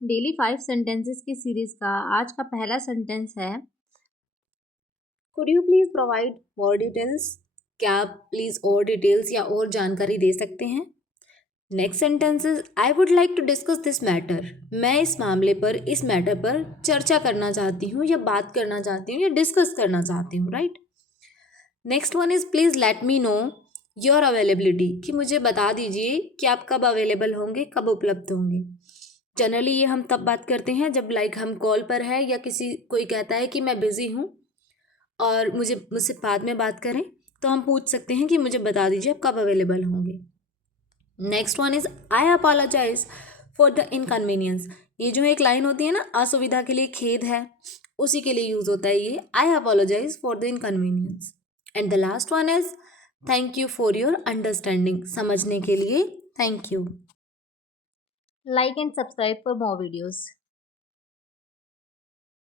Daily 5 sentences की series का आज का पहला सेंटेंस है, could you please provide more details. क्या आप प्लीज और डिटेल्स या और जानकारी दे सकते हैं। Next sentence is, I would like to discuss this matter. मैं इस मामले पर, इस मैटर पर चर्चा करना चाहती हूँ या बात करना चाहती हूँ या डिस्कस करना चाहती हूँ, right. Next one is, please let me know your availability, कि मुझे बता दीजिए कि आप कब अवेलेबल होंगे, कब उपलब्ध होंगे। जनरली ये हम तब बात करते हैं जब हम कॉल पर है या कोई कहता है कि मैं बिज़ी हूँ और मुझसे बाद में बात करें, तो हम पूछ सकते हैं कि मुझे बता दीजिए आप कब अवेलेबल होंगे। Next one is, I apologise for the inconvenience. ये जो एक लाइन होती है ना, असुविधा के लिए खेद है, उसी के लिए यूज होता है ये, I apologise for the inconvenience. And the last one is, thank you for your understanding. समझने के लिए thank you. Like and subscribe for more videos.